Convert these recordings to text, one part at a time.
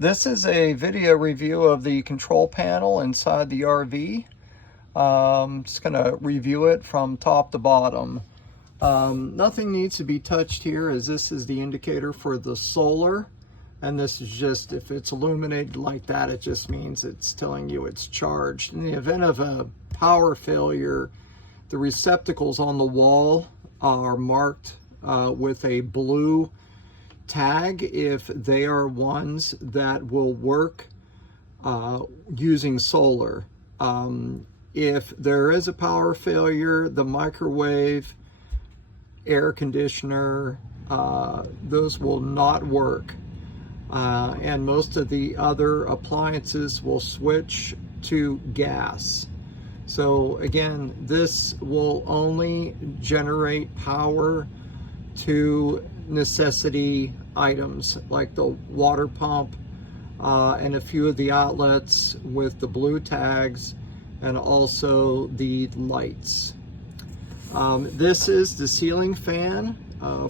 This is a video review of the control panel inside the RV. Just going to review it from top to bottom. Nothing needs to be touched here, as this is the indicator for the solar. And this is just, if it's illuminated like that, it just means it's telling you it's charged. In the event of a power failure, the receptacles on the wall are marked with a blue tag if they are ones that will work using solar. If there is a power failure, the microwave, air conditioner, those will not work. And most of the other appliances will switch to gas. So again, this will only generate power to necessity items like the water pump and a few of the outlets with the blue tags, and also the lights. This is the ceiling fan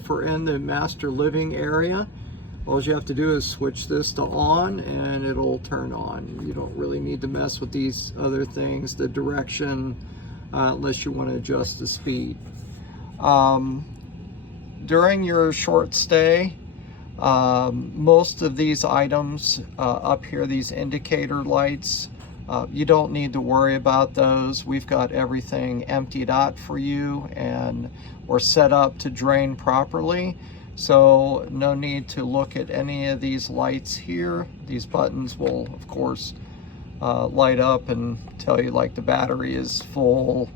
for in the master living area. All you have to do is switch this to on and it'll turn on. You don't really need to mess with these other things, the direction, unless you want to adjust the speed. During your short stay, most of these items up here, these indicator lights, you don't need to worry about those. We've got everything emptied out for you and or set up to drain properly. So no need to look at any of these lights here. These buttons will, of course, light up and tell you like the battery is full.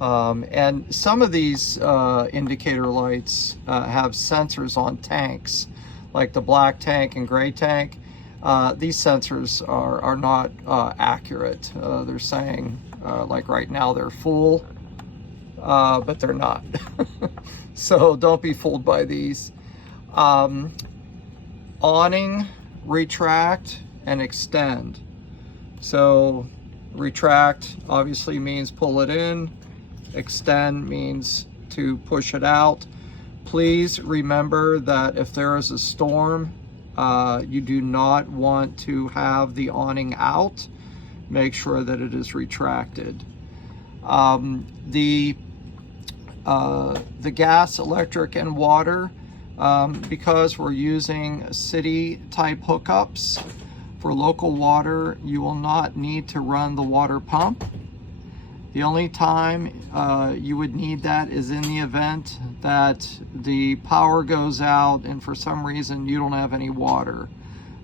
And some of these indicator lights have sensors on tanks, like the black tank and gray tank. These sensors are not accurate. They're saying, like right now, they're full, but they're not. So don't be fooled by these. Awning, retract, and extend. So retract obviously means pull it in. Extend means to push it out. Please remember that if there is a storm, you do not want to have the awning out. Make sure that it is retracted. The gas, electric, and water, because we're using city type hookups for local water, you will not need to run the water pump. The only time you would need that is in the event that the power goes out and for some reason you don't have any water.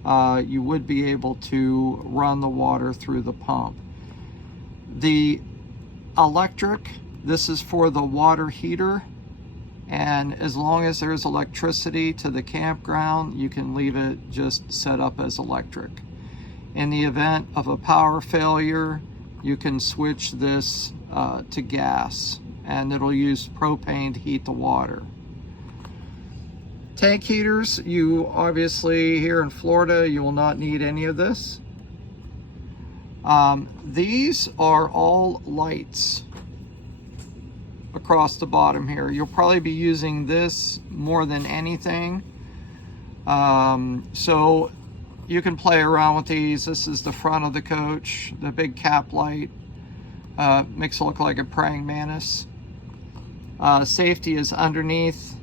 You would be able to run the water through the pump. The electric, this is for the water heater, and as long as there's electricity to the campground, you can leave it just set up as electric. In the event of a power failure, you can switch this to gas, and it'll use propane to heat the water. Tank heaters, you obviously here in Florida, you will not need any of this. These are all lights across the bottom here. You'll probably be using this more than anything. So you can play around with these. This is the front of the coach, the big cap light. Makes it look like a praying mantis. Safety is underneath.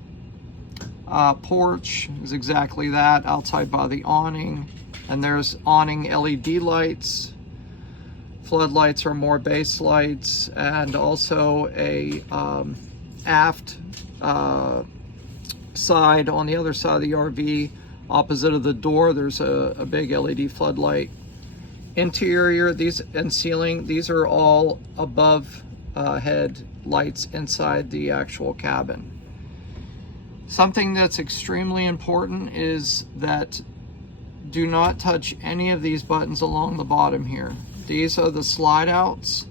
Porch is exactly that, outside by the awning. And there's awning LED lights. Floodlights are more base lights, and also a aft side on the other side of the RV, opposite of the door, there's a big LED floodlight. Interior, these and ceiling, these are all above head lights inside the actual cabin. Something that's extremely important is that do not touch any of these buttons along the bottom here. These are the slide outs.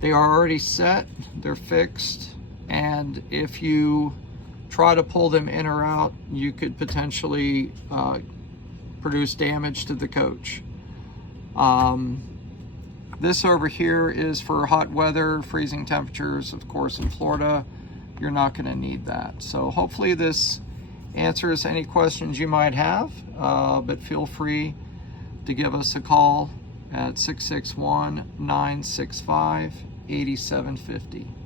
They are already set, they're fixed, and if you try to pull them in or out, you could potentially produce damage to the coach. This over here is for hot weather, freezing temperatures. Of course, in Florida, you're not going to need that. So hopefully this answers any questions you might have, but feel free to give us a call at 661-965-8750.